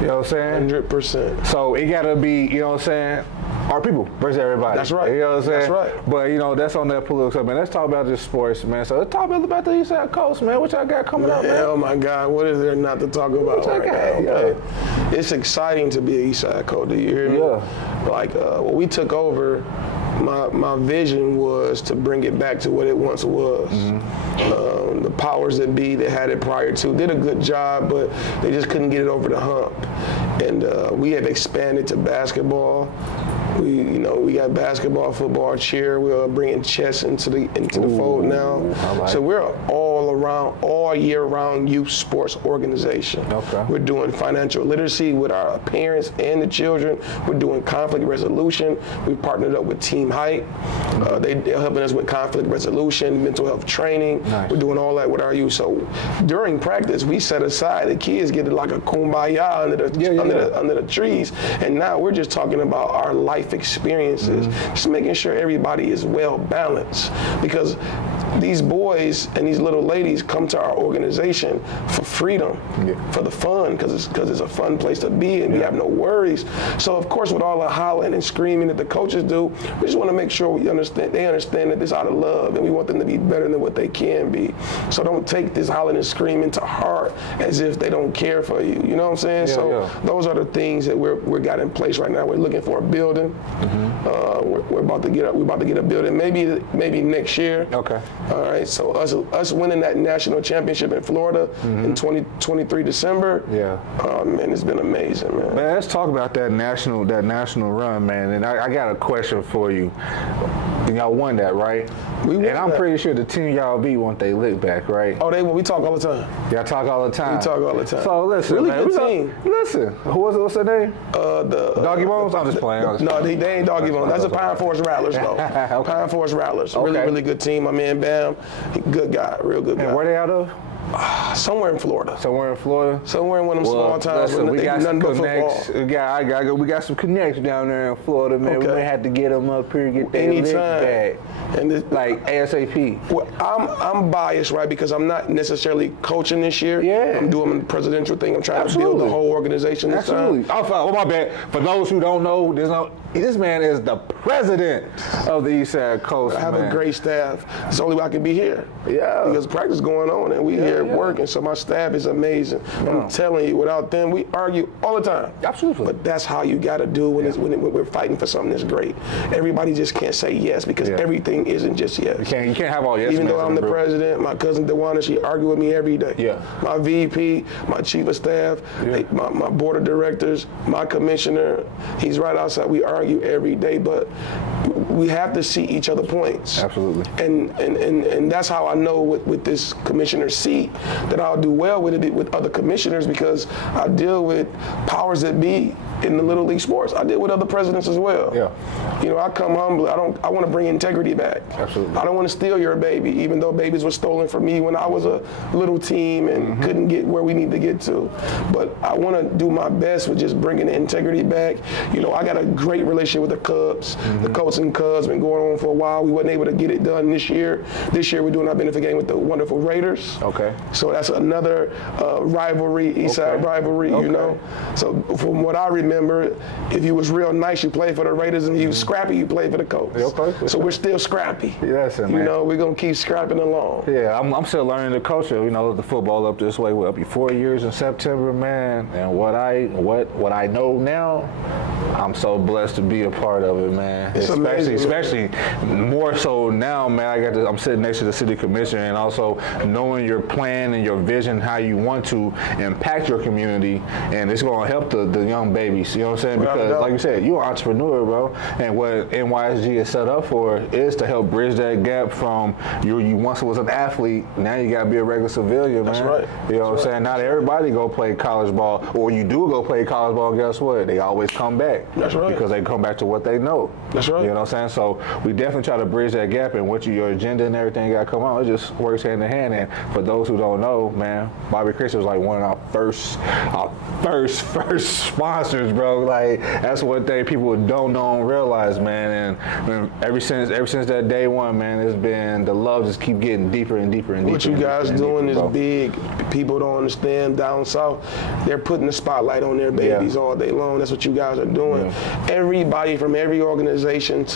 You know what I'm saying? 100%. So it gotta be, our people versus everybody. That's right. You know what I'm saying? That's right. But, that's on that political stuff, man. Let's talk about this sports, man. So let's talk about the East Side Coast, man. What y'all got coming up, man? Oh, my God. What is there not to talk about right now? Okay. It's exciting to be an East Side Coach. Do you hear me? Yeah. Like, when we took over, my vision was to bring it back to what it once was. The powers that be that had it prior to did a good job, but they just couldn't get it over the hump. And we have expanded to basketball. We got basketball, football, cheer. We're bringing chess into the fold now. So we're all year round youth sports organization. Okay. We're doing financial literacy with our parents and the children. We're doing conflict resolution. We partnered up with Team Height. They're helping us with conflict resolution, mental health training. Nice. We're doing all that with our youth. So during practice, we set aside the kids get like a kumbaya under the trees, and now we're just talking about our life life experiences, just making sure everybody is well balanced, because these boys and these little ladies come to our organization for freedom, for the fun, because it's a fun place to be, and we have no worries. So of course, with all the hollering and screaming that the coaches do, we just want to make sure they understand that this out of love, and we want them to be better than what they can be. So don't take this hollering and screaming to heart as if they don't care for you. You know what I'm saying? Those are the things that we got in place right now. We're looking for a building. We're about to get a building maybe next year. Okay. All right. So us winning that national championship in Florida in 2023 December. Yeah. Man, it's been amazing, man. Man, let's talk about that national run, man. And I got a question for you. And y'all won that, right? And I'm pretty sure the team y'all beat once they look back, right? Oh, we talk all the time. Y'all talk all the time. We talk all the time. So listen, really man, good team. Listen, what's their name? The Doggy Bones. I'm just playing. No, they ain't Doggy Bones. That's the Pine Forest Rattlers, though. Okay. Pine Forest Rattlers. Okay. Really good team. My man Bam, good guy, real good guy. And where they out of? Somewhere in Florida. Somewhere in Florida. Somewhere in one of them small towns. Listen, we got some connects. We got some connects down there in Florida, man. Okay. We may have to get them up here, get their lick back, and like ASAP. Well, I'm biased, right? Because I'm not necessarily coaching this year. Yeah. I'm doing the presidential thing. I'm trying to build the whole organization this time. Oh, my bad. For those who don't know, this man is the president of the East Side Coast. I have a great staff. It's the only way I can be here. Yeah. Because practice going on, and we here working. So my staff is amazing. I'm telling you, without them, we argue all the time. Absolutely. But that's how you got to do when we're fighting for something that's great. Everybody just can't say yes, because everything isn't just yes. You can't have all yes. Even though I'm the president, my cousin DeWanda, she argue with me every day. Yeah. My VP, my chief of staff, my board of directors, my commissioner, he's right outside. We argue every day, but we have to see each other points. Absolutely. And that's how I know with this commissioner's seat that I'll do well with it with other commissioners, because I deal with powers that be in the Little League sports. I deal with other presidents as well. Yeah. You know, I come humbly. I want to bring integrity back. Absolutely. I don't want to steal your baby, even though babies were stolen from me when I was a little team and couldn't get where we need to get to. But I want to do my best with just bringing the integrity back. You know, I got a great relationship with the Cubs. The Colts and Cubs been going on for a while. We wasn't able to get it done this year. This year we're doing our benefit game with the wonderful Raiders. Okay. So that's another rivalry, East Side rivalry, you know. So from what I remember, if you was real nice, you played for the Raiders, and you was scrappy, you played for the Colts. Okay. So we're still scrappy. Yes, man. You know, we're going to keep scrapping along. Yeah, I'm still learning the culture, you know, the football up this way. We'll be 4 years in September, man. And what I know now, I'm so blessed to be a part of it, man. It's amazing, especially more so now, man. I'm sitting next to the city commissioner, and also knowing your plan and your vision, how you want to impact your community, and it's going to help the young babies. You know what I'm saying? Because, like you said, you're an entrepreneur, bro. And what NYSG is set up for is to help bridge that gap from you once was an athlete, now you got to be a regular civilian, man. That's right. You know what I'm saying? Not everybody go play college ball, or you do go play college ball, guess what? They always come back. That's right. Because they come back to what they know. That's right. You know what I'm saying? So we definitely try to bridge that gap, and your agenda and everything got to come on. It just works hand in hand. And for those who don't know, man, Bobby Christian was like one of our first sponsors, bro. Like, that's what people don't know and realize, man. And ever since that day one, man, it's been the love just keep getting deeper and deeper and deeper. What you guys doing is big. People don't understand down south. They're putting the spotlight on their babies all day long. That's what you guys are doing. Yeah. Everybody from every organization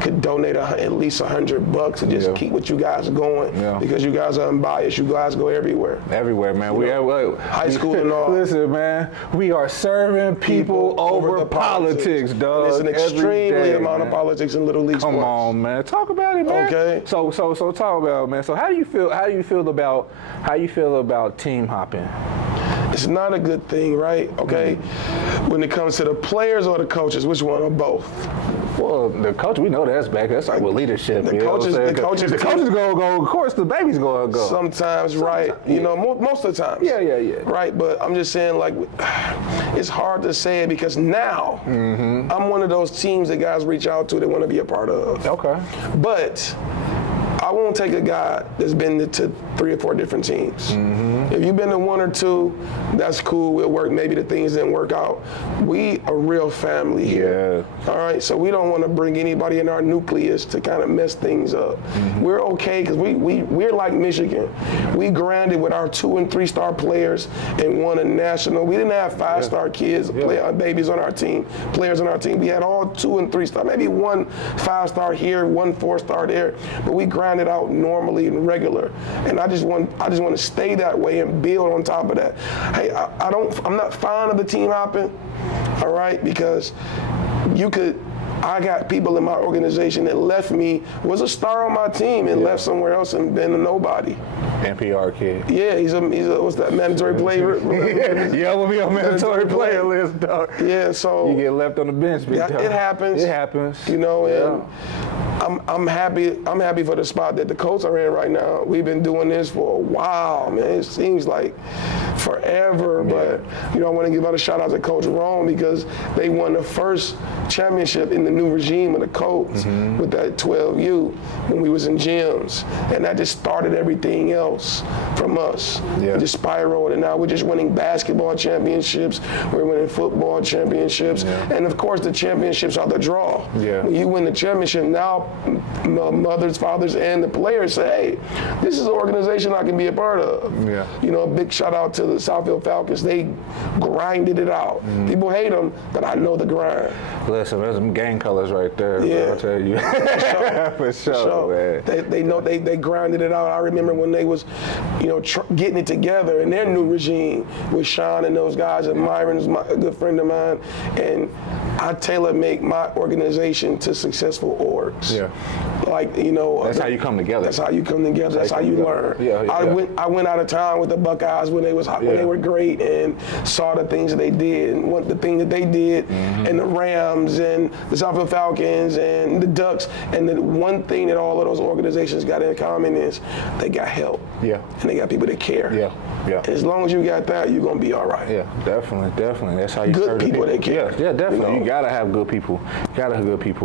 could donate at least $100 to just keep what you guys going, because you guys are unbiased. You guys go everywhere. Everywhere, man. We have high school and all. Listen, man, we are serving people over politics, dog. There's an extremely amount of politics in Little League sports. Come on, man. Talk about it, man. Okay. So talk about it, man. So how do you feel about team hopping? It's not a good thing, right? Okay. When it comes to the players or the coaches, which one, or both? Well, the coach, we know that's back. That's like with leadership. The coaches go. Of course, the baby's gonna go. Sometimes, right? You know, most of the times. Yeah. Right, but I'm just saying, like, it's hard to say it because now I'm one of those teams that guys reach out to that want to be a part of. Okay. But I won't take a guy that's been to 3 or 4 different teams. If you've been to one or two, that's cool. We'll work. Maybe the things didn't work out. We a real family here. Yeah. All right. So we don't want to bring anybody in our nucleus to kind of mess things up. We're okay because we're like Michigan. We grinded with our 2- and 3-star players and won a national. We didn't have 5-star kids, babies on our team, players on our team. We had all 2- and 3-star, maybe 1 5-star here, 1 4-star there. But we grinded out normally and regular. And I just want to stay that way and build on top of that. Hey, I'm not fond of the team hopping, all right, because I got people in my organization that left me, was a star on my team and left somewhere else and been a nobody. NPR kid. Yeah, he's a what's that, mandatory player? Yeah, we'll be on mandatory player list, dog. Yeah, so you get left on the bench, big dog. It happens. It happens. You know, and I'm happy for the spot that the Colts are in right now. We've been doing this for a while, man. It seems like forever, but you know, I want to give out a shout out to Coach Rome because they won the first championship in the new regime of the Colts with that 12U when we was in gyms, and that just started everything else from us. It just spiraled, and now we're just winning basketball championships. We're winning football championships, and of course the championships are the draw. When you win the championship, now mothers, fathers, and the players say, hey, this is an organization I can be a part of. You know, a big shout out to the Southfield Falcons. They grinded it out. People hate them, but I know the grind. Listen, there's some gang colors right there. I'll tell you. For sure, man. They know they grinded it out. I remember when they was, you know, getting it together in their new regime with Sean and those guys, and Myron's a good friend of mine, and I tailor-make my organization to successful orgs. Like, you know. That's how you come together. That's how you come together. That's how you learn. I went out of town with the Buckeyes when they were great and saw the things that they did and the thing that they did, and the Rams and the Southfield Falcons and the Ducks. And the one thing that all of those organizations got in common is they got help. And they got people that care. And as long as you got that, you're gonna be all right. Definitely. That's how you good people that care. Definitely. You gotta have good people.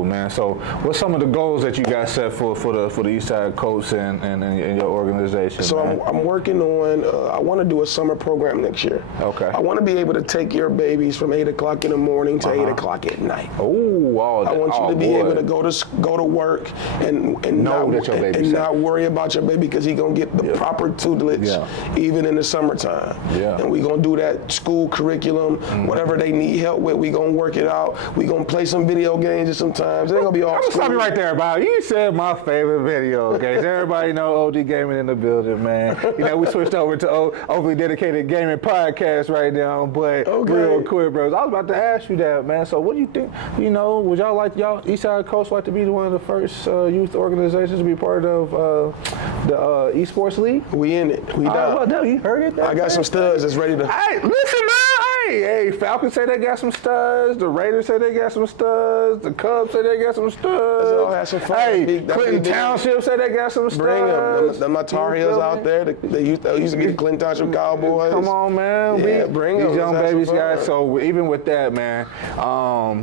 Man. So, what's some of the goals that you got set for the Eastside Colts and your organization? So I'm working on. I want to do a summer program next year. Okay. I want to be able to take your babies from 8 o'clock in the morning to 8 o'clock at night. I want you to be able to go to work and not worry about your baby because he's gonna get the proper tutelage even in the summertime. And we're gonna do that school curriculum, whatever they need help with, we're gonna work it out. We're gonna play some video games at sometimes. It ain't gonna be all I'm gonna stop you right there, Bob. You said my favorite video games. Everybody know OD Gaming in the building, man. You know, we switched over to Overly Dedicated Gaming Podcast right now, but real quick, bros. I was about to ask you that, man. So what do you think, you know, would y'all Eastside Coast like to be one of the first youth organizations to be part of the esports league? We in it. We down. Well, no, you heard it. I got some studs that's ready to. Hey, listen, man. Hey, Falcons say they got some studs. The Raiders say they got some studs. The Cubs say they got some studs. Let's all have some fun. Hey, Clinton Township say they got some studs. Bring them. My Tar Heels out there. They used to be the Clinton Township Cowboys. Come on, man. Bring them. These young babies, guys. So even with that, man,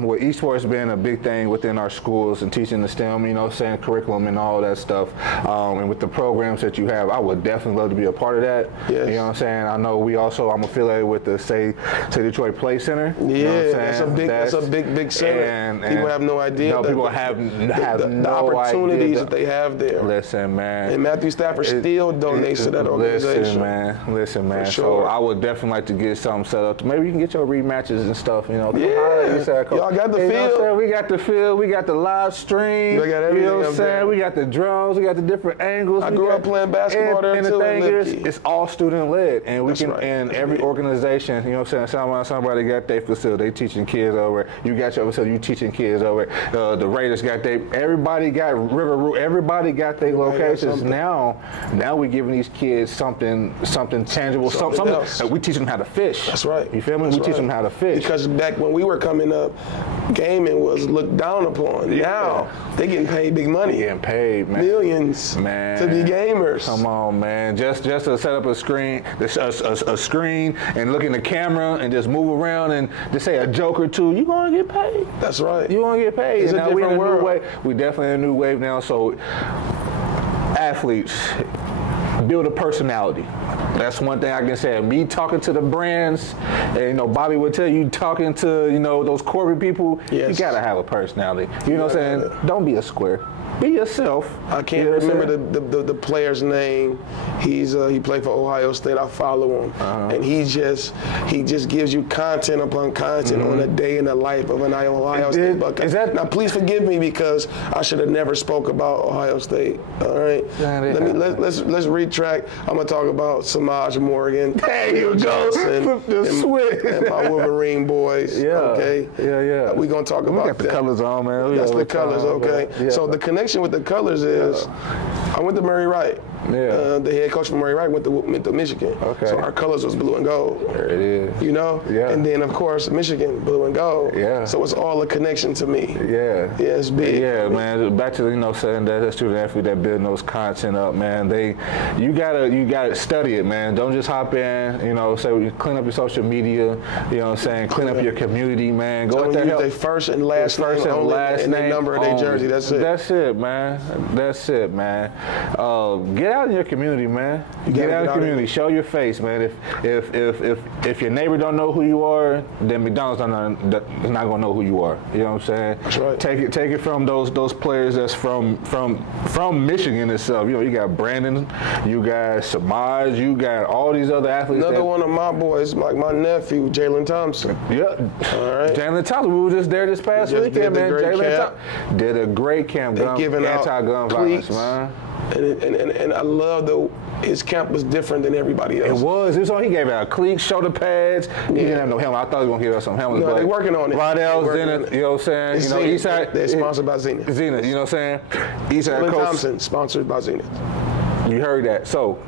with esports being a big thing within our schools and teaching the STEM, you know, saying curriculum and all that stuff, and with the programs that you have, I would definitely love to be a part of that. You know what I'm saying? I know I'm affiliated with the Say Detroit Play Center. You know what I'm saying? That's a big center. And people have no idea. No, people have the opportunities that they have there. Listen, man. And Matthew Stafford still donates to that organization. Listen, man. For sure. So I would definitely like to get something set up. Maybe you can get your rematches and stuff, you know. Y'all got the field. We got the field. We got the live stream. We got everything. You know what I'm saying? We got the drones. We got the different angles. I grew up playing basketball there too. And the thing is, it's all student led, and we can. And every organization, you know what I'm saying? Somebody got their facility. They teaching kids over. You got your facility. You teaching kids over. The Raiders got everybody got River Root. Everybody got their locations. Now we giving these kids something tangible. Something else. We teach them how to fish. That's right. You feel me? We teach them how to fish. Because back when we were coming up, gaming was looked down upon. Now they getting paid big money. Getting paid, man. Millions, man, to be gamers. Come on, man. Just to set up a screen, a screen, and look in the camera and just move around and just say a joke or two. You gonna get paid. That's right. You gonna get paid. It's a different world. We definitely in a new wave now. So athletes, build a personality. That's one thing I can say. Me talking to the brands, and Bobby would tell you, talking to those corporate people, you gotta have a personality. You know what I'm saying? Don't be a square. Be yourself. I can't remember the player's name. He played for Ohio State. I follow him, and he just gives you content upon content on a day in the life of an Ohio State Buckeye. Now, please forgive me because I should have never spoke about Ohio State. All right, let's retract. I'm gonna talk about Samaj Morgan. There you go. And my Wolverine boys. Yeah. Okay. Yeah. We're gonna talk about got the colors on, man. That's the colors. Okay. Yeah. So the connection with the colors is, I went to Murray Wright. Yeah. The head coach from Murray Wright went to Michigan. Okay. So our colors was blue and gold. There it is. Yeah. And then of course Michigan, blue and gold. Yeah. So it's all a connection to me. Yeah. Yeah, it's big. Yeah, man. Back to saying that student athlete that building those content up, man. You gotta study it, man. Don't just hop in. Say clean up your social media. You know what I'm saying? Clean up your community, man. Go with their first and last name only, and their number of their jersey. That's it. That's it, man. That's it, man. Get out in your community, man. Get out in the community. Show your face, man. If your neighbor don't know who you are, then McDonald's is not gonna know who you are. You know what I'm saying? That's right. Take it from those players that's from Michigan itself. You got Brandon, you got Samaj, you got all these other athletes. Another one of my boys, like my nephew, Jalen Thompson. Yeah. All right. Jalen Thompson. We were just there this past weekend, man. Jalen Thompson did a great camp. Anti-gun violence, man. And I love his camp was different than everybody else. It was. He gave out cleats, shoulder pads. He didn't have no helmet. I thought he was going to give us some helmets. No, they're working on it. Rydell, Zenith, you know what I'm saying? Eastside. They're sponsored by Zenith. Zenith, you know what I'm saying? Eastside Jalen Coach Thompson, sponsored by Zenith. You heard that. So,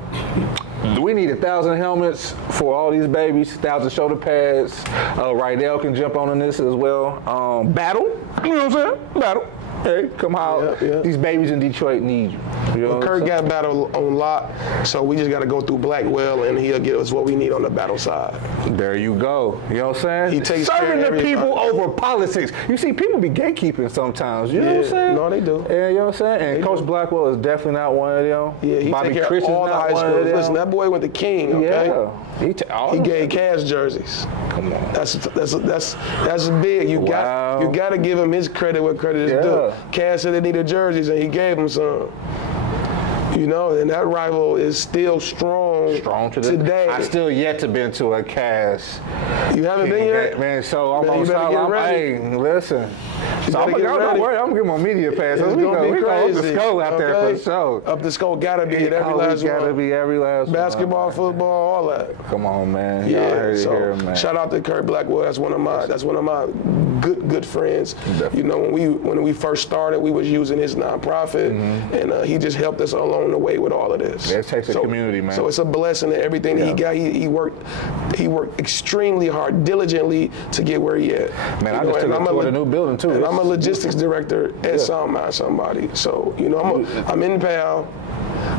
we need 1,000 helmets for all these babies, 1,000 shoulder pads. Rydell can jump on this as well. Battle, you know what I'm saying? Battle. Hey, come out. Yeah. These babies in Detroit need you. Kurt got battle on lock, so we just got to go through Blackwell, and he'll get us what we need on the battle side. There you go. You know what I'm saying? He takes serving the people over politics. You see, people be gatekeeping sometimes. You know what I'm saying? No, they do. Yeah, you know what I'm saying? And Coach Blackwell is definitely not one of them. Yeah, he Bobby take care Christian's of all the high schools. Listen, that boy went to King. Okay. Yeah. He gave Cass jerseys. Come on. That's big. You got to give him his credit where credit is due. Cass said they needed jerseys, and he gave them some. And that rival is still strong to today. I still yet to been to a Cass. You haven't been yet? Man, so I'm on side. Hey, listen. So don't worry, I'm going to give him a media pass. It's going to be crazy. Upthescore out there for sure. Upthescore got to be at every last one. Got to be every last one. Basketball, football, all that. Come on, man. Yeah, y'all heard it here, man. Shout out to Kurt Blackwell. That's one of my good friends. Definitely. When we first started, we was using his nonprofit, and he just helped us along the way with all of this. It takes a community, man. So it's a blessing that everything that he got. He worked extremely hard, diligently to get where he at. Man, I just took him to a new building too. And I'm a logistics director at Somebody. So I'm in PAL.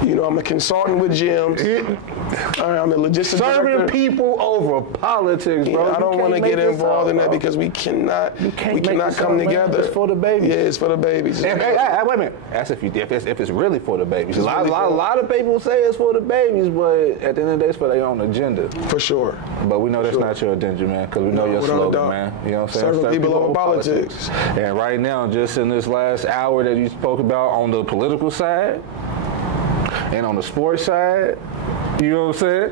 I'm a consultant with gyms. I'm a logistics director. Serving people over politics, bro. I don't want to get involved in that because we cannot come together. It's for the babies. Yeah, it's for the babies. Wait a minute. That's if it's really for the babies. A lot of people say it's for the babies, but at the end of the day, it's for their own agenda. For sure. But we know that's not your agenda, man, because we know your slogan, man. You know what I'm saying? Serving people over politics. And right now, just in this last hour that you spoke about on the political side, and on the sports side, you know what I'm saying?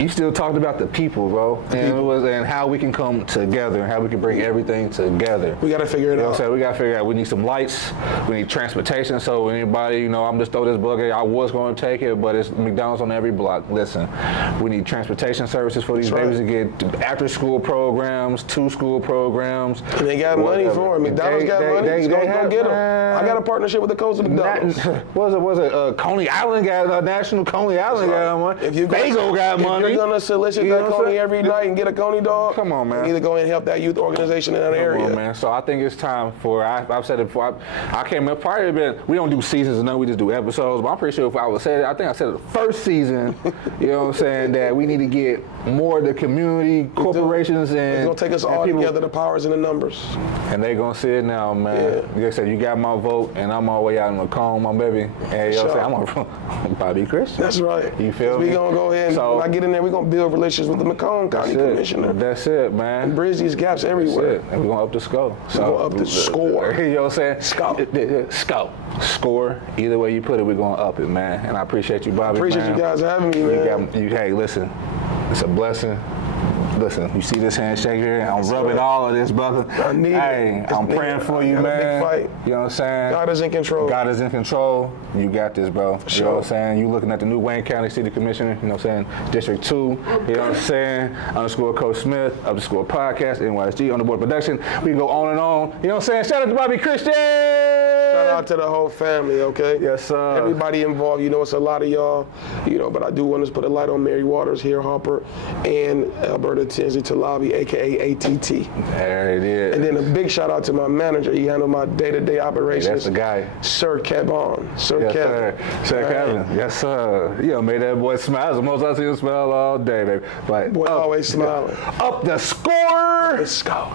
You still talked about the people, bro, and how we can come together and how we can bring everything together. We got to figure it out. You know what I'm saying? We got to figure out. We need some lights. We need transportation. So anybody, I'm just throw this bug at. I was going to take it, but it's McDonald's on every block. Listen, we need transportation services for these babies to get after-school programs, to-school programs. And they got money for it. McDonald's got money. They go get them. I got a partnership with the coach of McDonald's. Was it Coney Island got National Coney Island got money? Bagel got money. we're going to solicit You know that what I'm Coney saying? every night and get a Coney dog. Come on, man. And either go and help that youth organization in that area. Come on, man. So I think it's time for, I've said it before, I came up, probably been, we don't do seasons or nothing, we just do episodes, but I'm pretty sure if I would say it, I think I said it the first season, you know what I'm saying, that we need to get more of the community, corporations, and it's going to take us all people, together, the powers and the numbers. And they going to see it now, man. Like I said, you got my vote, and I'm all the way out in Macomb, my baby. And you know what I'm saying, I'm Bobby Christian. That's right. You feel me? We're going to go ahead and when I get in there, we're going to build relations with the Macomb County Commissioner. That's it, man. And bridge these gaps everywhere. That's it. And we're going to up the score. So, we're going to up the score. You know what I'm saying? Score. Either way you put it, we're going to up it, man. And I appreciate you, Bobby. Appreciate you guys having me, man. Hey, listen, it's a blessing. Listen, you see this handshake here? I'm rubbing all of this, brother. I need it. I'm praying for you, man. Big fight. You know what I'm saying? God is in control. God is in control. You got this, bro. For you sure. know what I'm saying? You looking at the new Wayne County City Commissioner, you know what I'm saying? District 2, you know what I'm saying? _ Coach Smith, Upthescore Podcast, NYSG, on the board production. We can go on and on. You know what I'm saying? Shout out to Bobby Christian! Shout out to the whole family, okay? Yes, sir. Everybody involved, you know, it's a lot of y'all, you know, but I do want to put a light on Mary Waters here, Harper, and Alberta Tinsley Talabi, a.k.a. ATT. There it is. And then a big shout out to my manager. He handled my day-to-day operations. Hey, that's the guy. Sir Kevon. Sir Yes, Kevin. Sir Kevin. Yes, sir. You know, made that boy smile. That's the most I see him smile all day, baby. But Boy, always smiling. Up the score. Let's go.